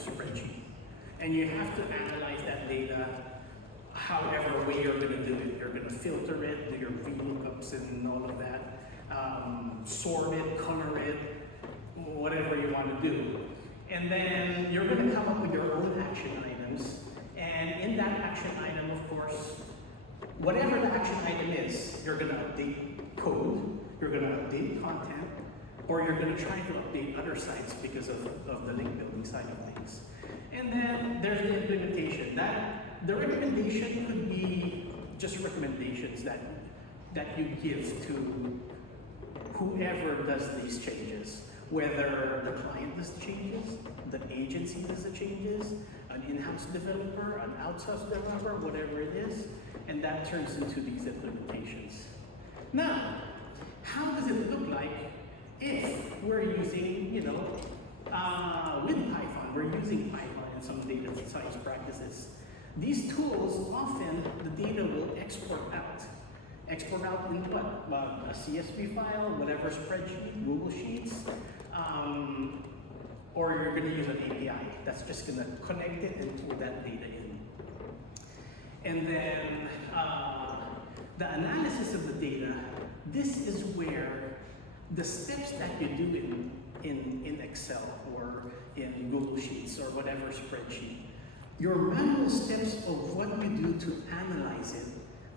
spreadsheet. And you have to analyze that data however way you're going to do it. You're going to filter it, do your VLOOKUPs and all of that, sort it, color it, whatever you want to do. And then you're going to come up with your own action items. And in that action item, of course, whatever the action item is, you're going to update code, you're going to update content, or you're going to try to update other sites because of the link building side of things. And then there's the implementation. The recommendation could be just recommendations that you give to whoever does these changes, whether the client does the changes, the agency does the changes, an in-house developer, an outsourced developer, whatever it is, and that turns into these implementations. Now, how does it look like if we're using, with Python, we're using Python in some data science practices? These tools, often the data will export out. Export out in what? A CSV file, whatever spreadsheet, Google Sheets, or you're going to use an API that's just going to connect it and pull that data in. And then the analysis of the data, this is where the steps that you do in Excel or in Google Sheets or whatever spreadsheet, your manual steps of what you do to analyze it,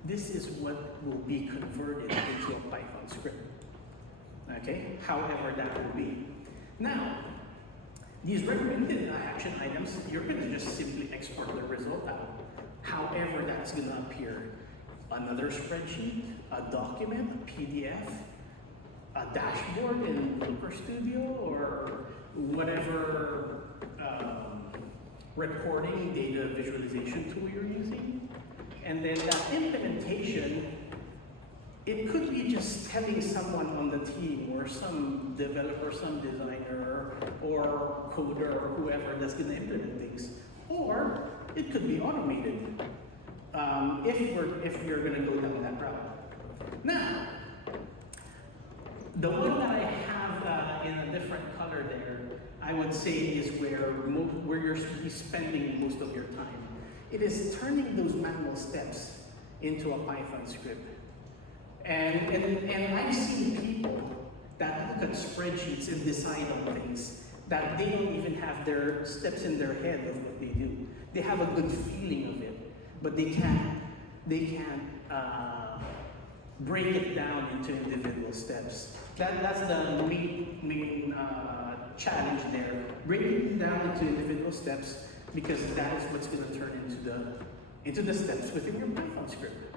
this is what will be converted into a Python script. Okay, however that will be. Now, these recommended action items, you're going to just simply export the result out. However that's going to appear. Another spreadsheet, a document, a PDF, a dashboard in Looker Studio, or whatever reporting data visualization tool you're using. And then that implementation, it could be just telling someone on the team or some developer, some designer, or coder, or whoever that's going to implement things. Or it could be automated if you're going to go down that route. Now, the one that I have in a different color there, I would say is where you're spending most of your time. It is turning those manual steps into a Python script. And I've seen people that look at spreadsheets and decide on things that they don't even have their steps in their head of what they do. They have a good feeling of it, but they can't break it down into individual steps. That's the main challenge there. Breaking it down into individual steps, because that is what's going to turn into the steps within your Python script.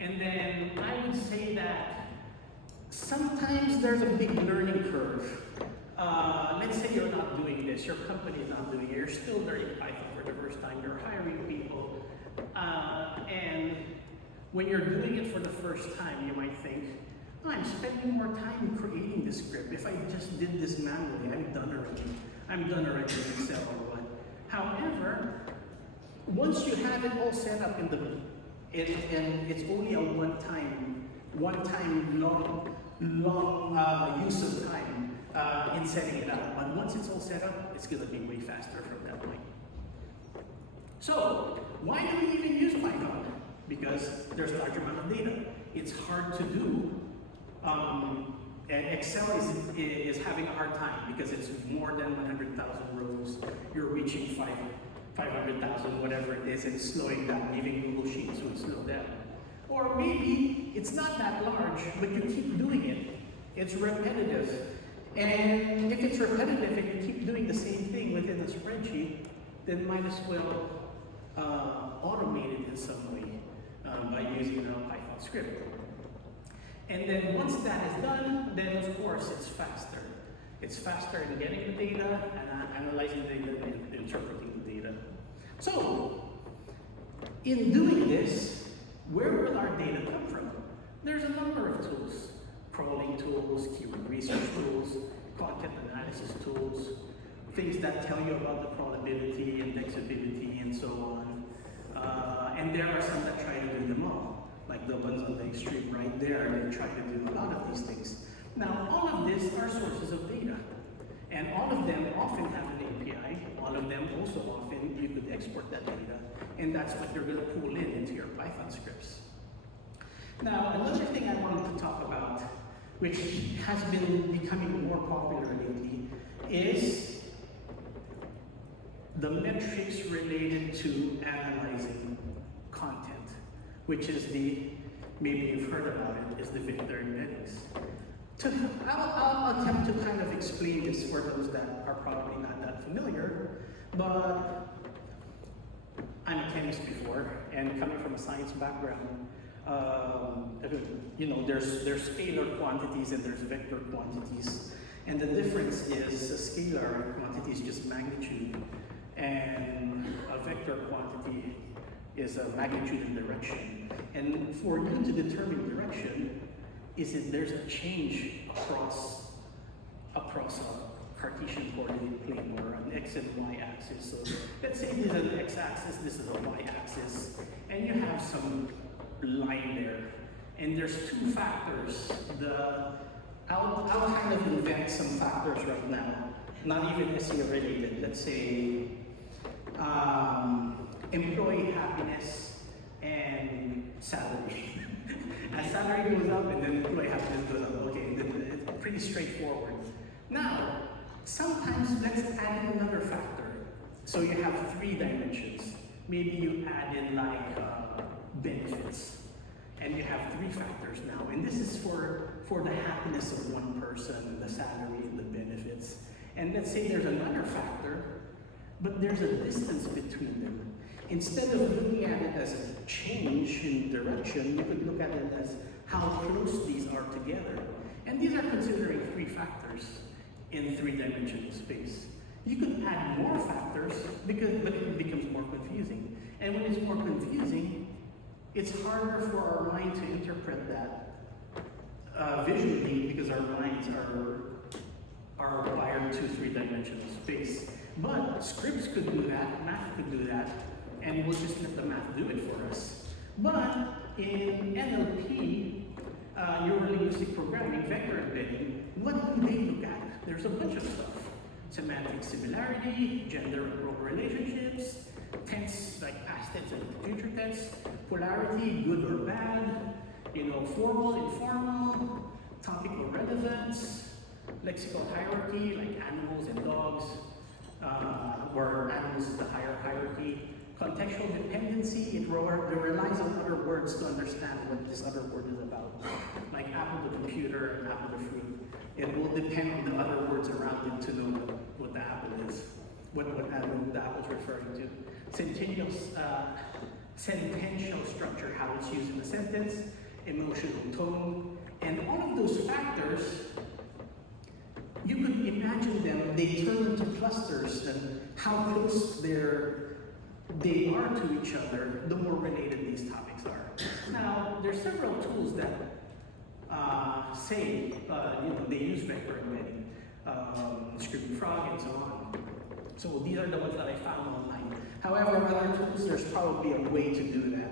And then I would say that sometimes there's a big learning curve. Let's say you're not doing this, your company is not doing it, you're still learning Python for the first time, you're hiring people, and when you're doing it for the first time, you might think, oh, I'm spending more time creating this script. If I just did this manually, I'm done already in Excel or what. However, once you have it all set up and it's only a one-time long use of time in setting it up. But once it's all set up, it's going to be way faster from that point. So, why do we even use Python? Because there's a large amount of data. It's hard to do. And Excel is having a hard time because it's more than 100,000 rows. You're reaching 500,000, whatever it is, and it's slowing down. Even Google Sheets would slow down. Or maybe it's not that large, but you keep doing it. It's repetitive. And if it's repetitive and you keep doing the same thing within a spreadsheet, then might as well automate it in some way by using a Python script. And then once that is done, then of course it's faster. It's faster in getting the data and analyzing the data and interpreting the data. So, in doing this, where will our data come from? There's a number of tools. Crawling tools, keyword research tools, content analysis tools, things that tell you about the crawlability, indexability, and so on. And there are some that try to do them all, like the ones on the extreme right there, they try to do a lot of these things. Now, all of these are sources of data, and all of them often have an API, so often, you could export that data, and that's what you're going to pull in into your Python scripts. Now, another thing I wanted to talk about, which has been becoming more popular lately, is the metrics related to analyzing content, which is maybe you've heard about it, is the vector embeddings. I'll attempt to kind of explain this for those that are probably not that familiar, but I'm a chemist before, and coming from a science background, there's scalar quantities and there's vector quantities, and the difference is a scalar quantity is just magnitude, and a vector quantity is a magnitude and direction. And for you to determine direction, there's a change across a Cartesian coordinate plane or an x and y axis. So let's say this is an x-axis, this is a y-axis, and you have some line there. And there's two factors. I'll kind of invent some factors right now, not even SEO related. Let's say employee happiness and salary. As salary goes up and then employee happiness goes up. Okay, it's pretty straightforward. Now, sometimes let's add in another factor. So you have 3 dimensions. Maybe you add in like benefits, and you have 3 factors now. And this is for the happiness of one person, the salary and the benefits. And let's say there's another factor, but there's a distance between them. Instead of looking at it as a change in direction, you could look at it as how close these are together. And these are considering 3 factors in 3-dimensional space. You could add more factors, but it becomes more confusing. And when it's more confusing, it's harder for our mind to interpret that visually, because our minds are wired to 3-dimensional space. But scripts could do that, math could do that, and we'll just let the math do it for us. But in NLP, neuro-linguistic programming, vector embedding, what do they look at? There's a bunch of stuff. Semantic similarity, gender and role relationships, tense, like past tense and future tense, polarity, good or bad, formal, informal, topical relevance, lexical hierarchy, like animals and dogs, where animals is the higher hierarchy, contextual dependency, it relies on other words to understand what this other word is about, like apple to computer and apple to fruit. It will depend on the other words around it to know what the apple is, what the apple is referring to. Sentential structure, how it's used in a sentence, emotional tone, and all of those factors, you could imagine them, they turn into clusters, and how close they are to each other, the more related these topics are. Now, there's several tools that they use vector embedding, Screaming Frog, and so on. So these are the ones that I found online. However, other tools, there's probably a way to do that,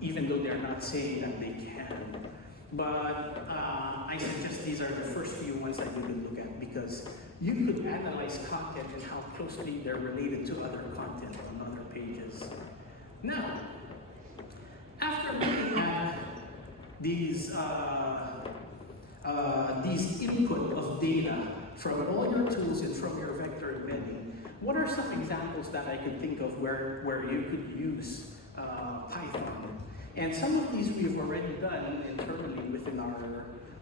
even though they're not saying that they can. But I suggest these are the first few ones that you could look at, because you could analyze content and how closely they're related to other content on other pages. Now, after looking at these input of data from all your tools and from your vector embedding, what are some examples that I could think of where you could use Python? And some of these we've already done internally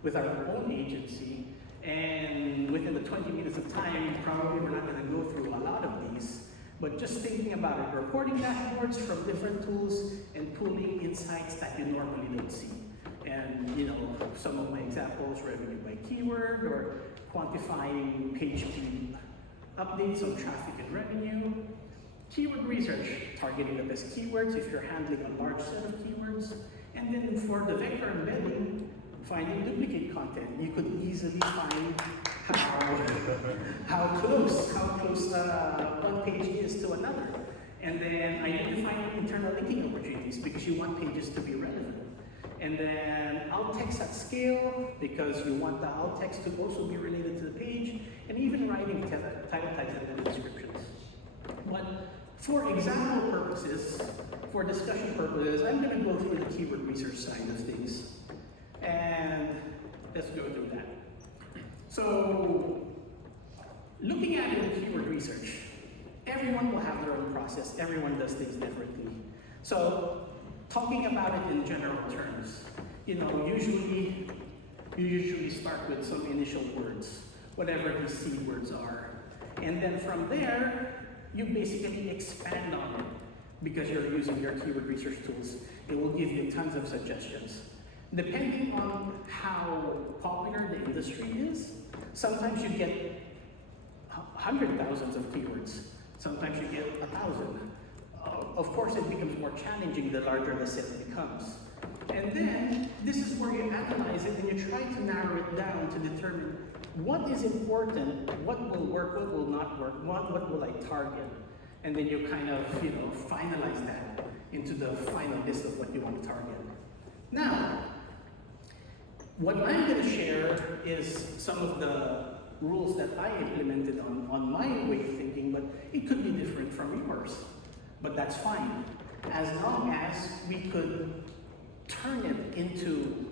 with our own agency, and within the 20 minutes of time, probably we're not going to go through a lot of these, but just thinking about it, reporting dashboards from different tools and pulling insights that you normally don't see. And some of my examples, revenue by keyword, or quantifying page speed updates on traffic and revenue. Keyword research, targeting the best keywords if you're handling a large set of keywords. And then for the vector embedding, finding duplicate content. You could easily find how close one page is to another. And then identifying internal linking opportunities, because you want pages to be relevant. And then alt text at scale, because you want the alt text to also be related to the page, and even writing title tags and descriptions. For example purposes, for discussion purposes, I'm going to go through the keyword research side of things. And let's go through that. So, looking at it in keyword research, everyone will have their own process. Everyone does things differently. So, talking about it in general terms, usually you usually start with some initial words, whatever these seed words are. And then from there, you basically expand on it because you're using your keyword research tools. It will give you tons of suggestions. Depending on how popular the industry is, sometimes you get 100,000s of keywords. Sometimes you get 1,000. Of course, it becomes more challenging the larger the set becomes. And then, this is where you analyze it and you try to narrow it down to determine what is important, what will work, what will not work, what will I target. And then you kind of, finalize that into the final list of what you want to target. Now, what I'm going to share is some of the rules that I implemented on my way of thinking, but it could be different from yours. But that's fine, as long as we could turn it into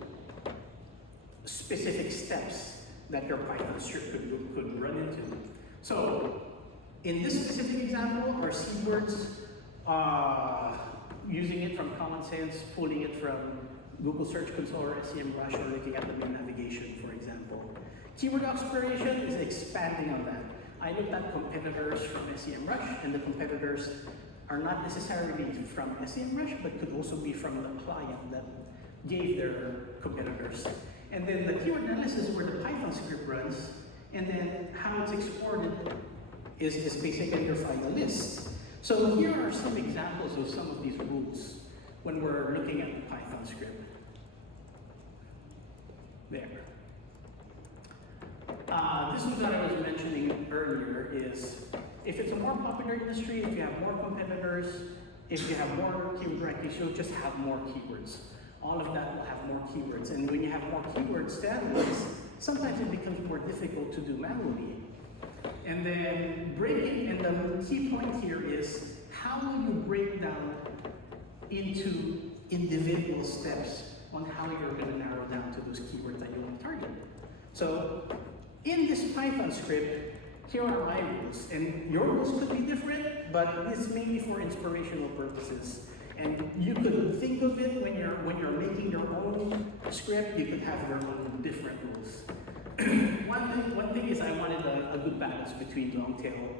specific steps that your Python script could run into. So, in this specific example, our seed words, using it from Common Sense, pulling it from Google Search Console or SEMrush, or looking at the main navigation, for example. Keyword exploration is expanding on that. I looked at competitors from SEMrush, and the competitors are not necessarily from SEMrush, but could also be from the client that gave their competitors. And then the keyword analysis where the Python script runs, and then how it's exported is basically your final list. So here are some examples of some of these rules when we're looking at the Python script. There. This is what I was mentioning earlier is, if it's a more popular industry, if you have more competitors, if you have more keyword rankings, you'll just have more keywords. All of that will have more keywords. And when you have more keywords to analyze, sometimes it becomes more difficult to do manually. And then and the key point here is, how will you break down into individual steps on how you're going to narrow down to those keywords that you want to target. So in this Python script, here are my rules, and your rules could be different, but it's mainly for inspirational purposes. And you could think of it when you're making your own script, you could have your own different rules. One thing is I wanted a good balance between long tail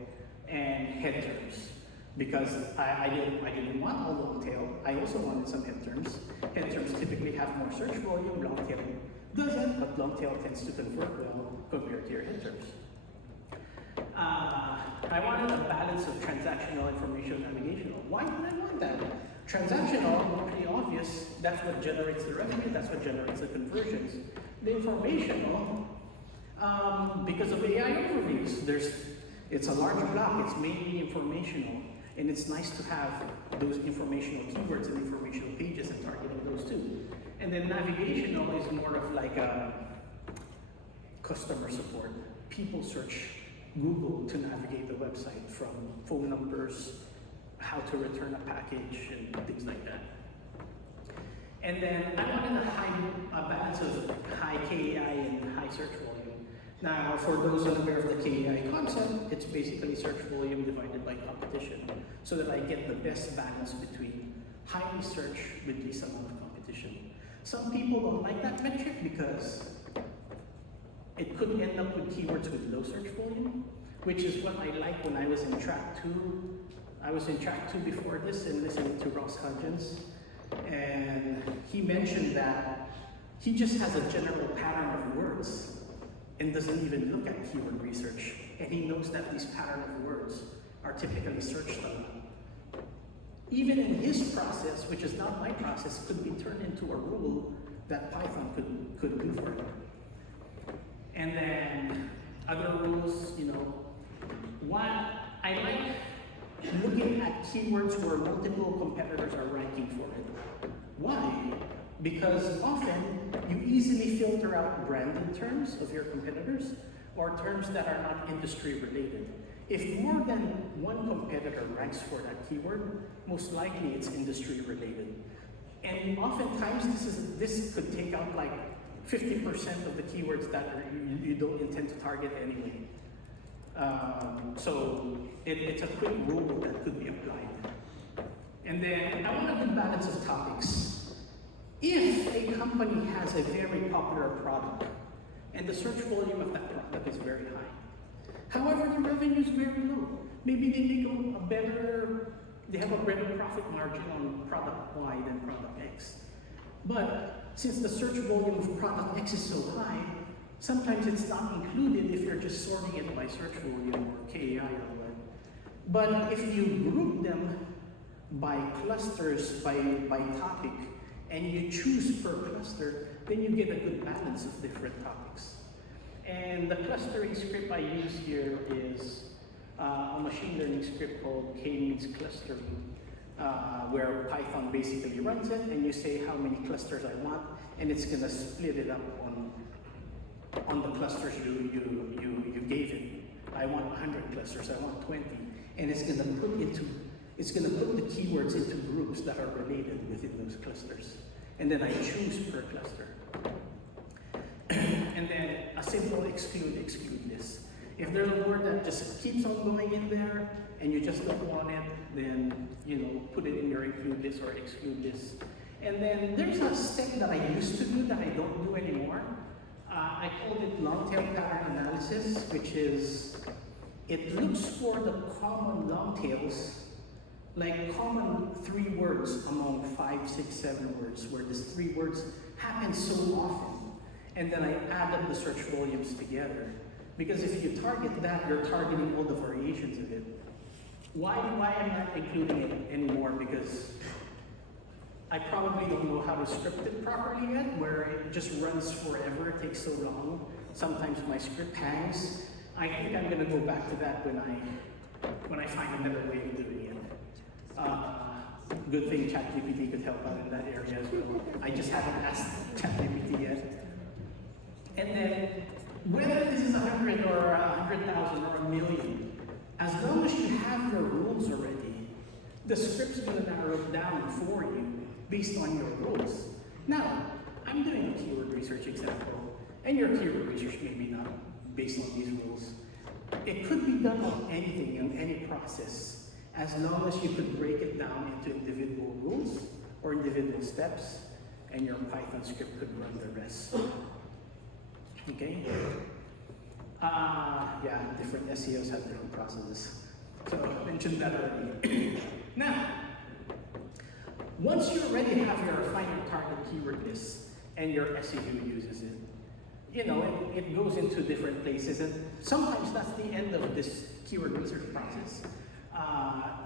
and head terms, because I didn't want all long tail. I also wanted some head terms. Head terms typically have more search volume, long tail doesn't, but long tail tends to convert well compared to your head terms. I wanted a balance of transactional, informational, navigational. Why did I want that? Transactional, pretty obvious, that's what generates the revenue, that's what generates the conversions. The informational, because of AI overviews, it's a large block, it's mainly informational, and it's nice to have those informational keywords and informational pages and targeting those too. And then navigational is more of like a customer support. People search Google to navigate the website, from phone numbers, how to return a package, and things like that. And then I wanted a balance of high KAI and high search volume. Now, for those unaware of the KAI concept, it's basically search volume divided by competition, so that I get the best balance between highly searched with least amount of competition. Some people don't like that metric because it could end up with keywords with low search volume, which is what I liked when I was in track 2. I was in track 2 before this and listening to Ross Hudgens, and he mentioned that he just has a general pattern of words and doesn't even look at keyword research, and he knows that these pattern of words are typically searched a lot. Even in his process, which is not my process, could be turned into a rule that Python could do for him. And then other rules, why I like looking at keywords where multiple competitors are ranking for it. Why? Because often you easily filter out branded terms of your competitors or terms that are not industry related. If more than one competitor ranks for that keyword, most likely it's industry related. And oftentimes this could take out like 50% of the keywords that you don't intend to target anyway. So it's a quick rule that could be applied. And then I want a good balance of topics. If a company has a very popular product and the search volume of that product is very high, however, the revenue is very low. Maybe they make they have a better profit margin on product Y than product X. But since the search volume of product X is so high, sometimes it's not included if you're just sorting it by search volume or KAI or what. But if you group them by clusters, by topic, and you choose per cluster, then you get a good balance of different topics. And the clustering script I use here is a machine learning script called k-means clustering, where Python basically runs it, and you say how many clusters I want, and it's going to split it up on the clusters you gave it. I want 100 clusters, I want 20, and it's going to put the keywords into groups that are related within those clusters, and then I choose per cluster. And then a simple exclude list. If there's a word that just keeps on going in there and you just don't want it, then put it in your include list or exclude list. And then there's a step that I used to do that I don't do anymore. I called it long tail pattern analysis, which is it looks for the common long tails, like common 3 words among 5, 6, 7 words, where these 3 words happen so often. And then I add up the search volumes together. Because if you target that, you're targeting all the variations of it. Why am I not including it anymore? Because I probably don't know how to script it properly yet, where it just runs forever, it takes so long. Sometimes my script hangs. I think I'm gonna go back to that when I find a better way of doing it. Good thing ChatGPT could help out in that area as well. I just haven't asked ChatGPT yet. And then, whether this is 100 or 100,000 or 1,000,000, as long as you have your rules already, the script's going to narrow it down for you based on your rules. Now, I'm doing a keyword research example, and your keyword research may be not based on these rules. It could be done on anything, in any process, as long as you could break it down into individual rules or individual steps, and your Python script could run the rest. Okay? Yeah, different SEOs have different processes. So I mentioned that already. Now, once you already have your final target keyword list and your SEO uses it, it goes into different places, and sometimes that's the end of this keyword research process.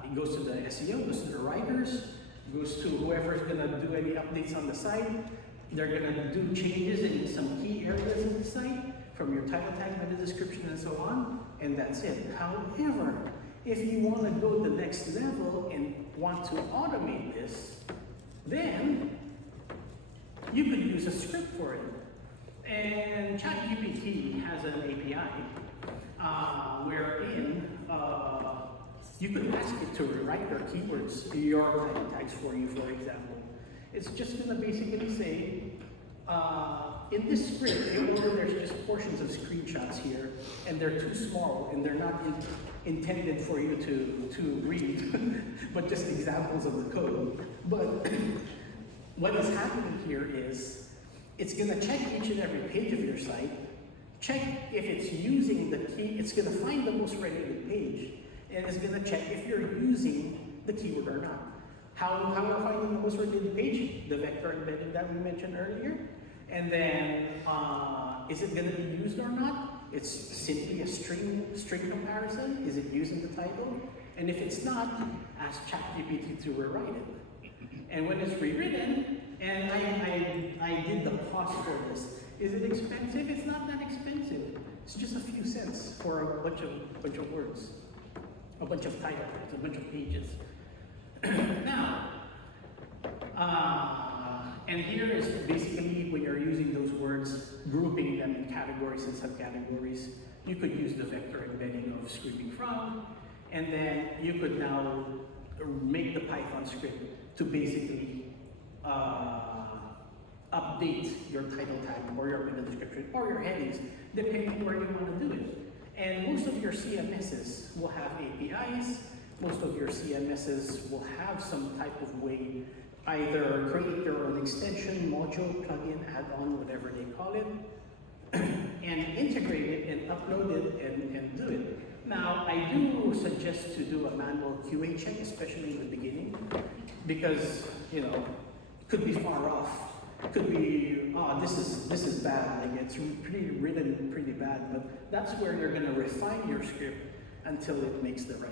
It goes to the SEO, goes to the writers, goes to whoever is going to do any updates on the site. They're going to do changes in some key areas of the site, from your title tag, meta description, and so on, and that's it. However, if you want to go to the next level and want to automate this, then you could use a script for it. And ChatGPT has an API wherein you could ask it to rewrite your keywords, your title tags for you, for example. It's just going to basically say, in this script, there's just portions of screenshots here, and they're too small, and they're not intended for you to read, but just examples of the code. But what is happening here is, it's going to check each and every page of your site, check if it's using the key, it's going to find the most related page, and it's going to check if you're using the keyword or not. How are we finding the most related page? The vector embedded that we mentioned earlier. And then, is it going to be used or not? It's simply a string comparison. Is it used in the title? And if it's not, ask ChatGPT to rewrite it. And when it's rewritten, and I did the cost for this. Is it expensive? It's not that expensive. It's just a few cents for a bunch of words, a bunch of title tags, a bunch of pages. Now, and here is basically when you're using those words, grouping them in categories and subcategories. you could use the vector embedding of screaming frog, and then you could now make the Python script to basically update your title tag or your meta description or your headings, depending where you want to do it. And most of your CMSs will have APIs. Most of your CMSs will have some type of way, either create your own extension, module, plugin, add-on, whatever they call it, and integrate it and upload it and do it. Now, I do suggest to do a manual QA check, especially in the beginning, because, you know, it could be far off. It could be, oh, this is bad, like it's written pretty bad, but that's where you're gonna refine your script until it makes the right,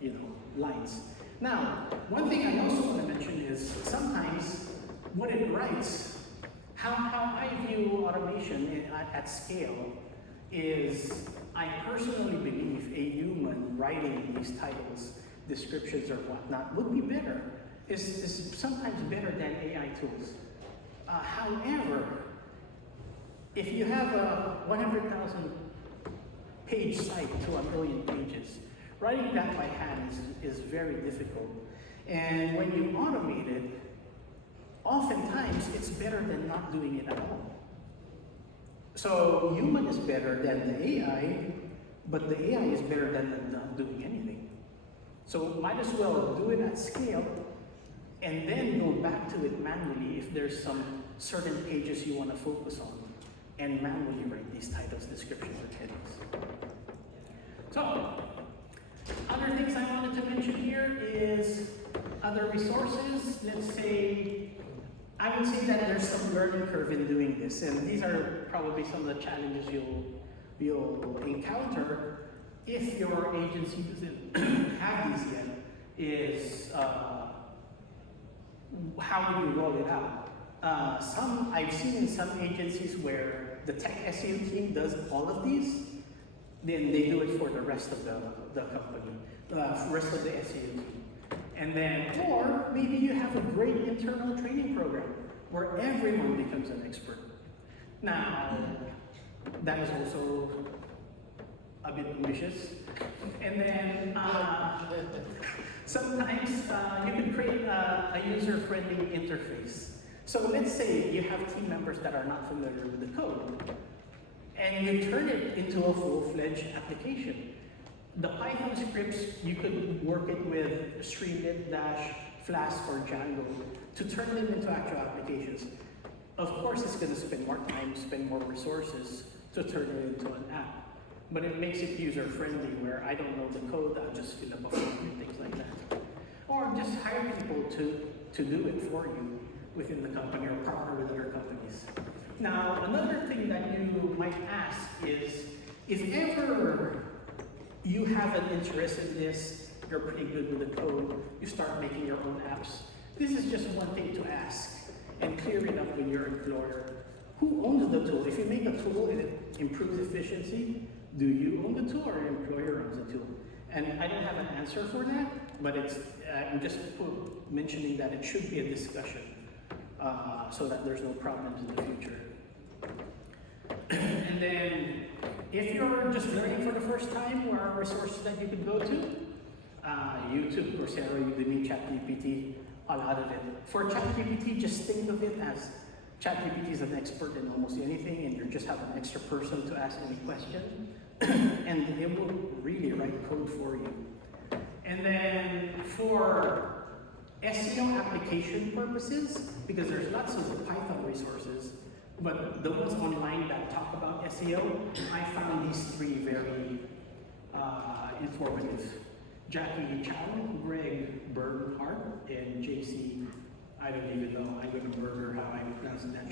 you know, lines. Now, one thing I also want to mention is sometimes when it writes, how I view automation at scale is I personally believe a human writing these titles, descriptions or whatnot would be better, is sometimes better than AI tools. However, if you have a 100,000 page site to 1 million pages, writing that by hand is very difficult. And when you automate it, oftentimes it's better than not doing it at all. So human is better than the AI, but the AI is better than not doing anything. So might as well do it at scale and then go back to it manually if there's some certain pages you want to focus on, and manually write these titles, descriptions, and headings. So, other things I wanted to mention here is other resources. Let's say, I would say that there's some learning curve in doing this, and these are probably some of the challenges you'll encounter if your agency doesn't have these yet, is how do you roll it out? I've seen in some agencies where the tech SEO team does all of these, then they do it for the rest of the company, rest of the SEO team. And then, or maybe you have a great internal training program where everyone becomes an expert. Now, that is also a bit ambitious. And then, sometimes you can create a user-friendly interface. So let's say you have team members that are not familiar with the code, and you turn it into a full-fledged application. The Python scripts, you could work it with Streamlit, Dash, Flask, or Django to turn them into actual applications. Of course, it's going to spend more time, spend more resources to turn it into an app. But it makes it user-friendly, where I don't know the code, I'll just fill up a form and things like that. Or just hire people to do it for you within the company, or partner with other companies. Now, another thing that you might ask is, if ever you have an interest in this, you're pretty good with the code, you start making your own apps, this is just one thing to ask and clear it up with your employer. Who owns the tool? If you make a tool and it improves efficiency, do you own the tool or your employer owns the tool? And I don't have an answer for that, but I'm just mentioning that it should be a discussion so that there's no problems in the future. And then, if you're just learning for the first time, there are resources that you could go to. YouTube, Coursera, Udemy, ChatGPT, a lot of it. For ChatGPT, just think of it as ChatGPT is an expert in almost anything, and you just have an extra person to ask any question, and it will really write code for you. And then for SEO application purposes, because there's lots of Python resources, but the ones online that talk about SEO, I found these three very informative. Jackie Chow, Greg Bernhardt, and JC, I don't even know, I'm going to murder how I pronounce that,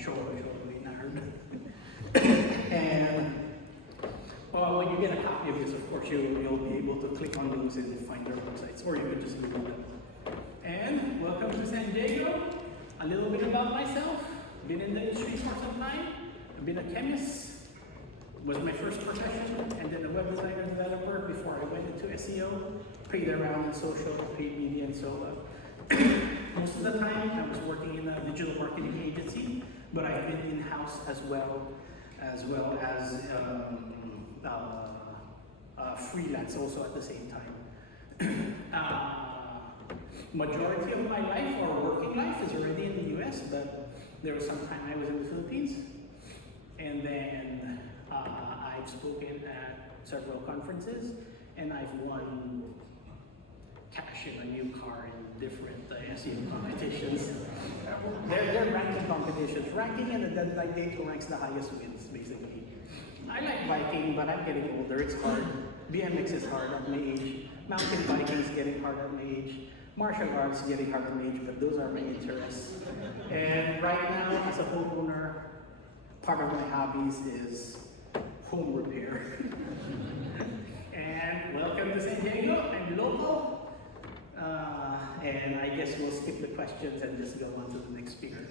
And when you get a copy of this, of course, you'll be able to click on those and find their websites, or you could just Google them. And welcome to San Diego. A little bit about myself. Been in the industry for some time. I've been a chemist. Was my first profession, and then a web designer developer before I went into SEO. Played around in social, paid media, and so most of the time I was working in a digital marketing agency, but I've been in-house as well as freelance also at the same time. Majority of my life or working life is already in the US, but there was some time I was in the Philippines. And then I've spoken at several conferences, and I've won cash in a new car in different SEO competitions. They're ranking competitions. Ranking and the deadline date who ranks the highest wins, basically. I like biking, but I'm getting older. It's hard. BMX is hard at my age. Mountain biking is getting hard at my age. Martial arts is getting hard at my age, but those are my interests. And right now, as a homeowner, part of my hobbies is home repair. And welcome to San Diego. I'm local. And I guess we'll skip the questions and just go on to the next speaker.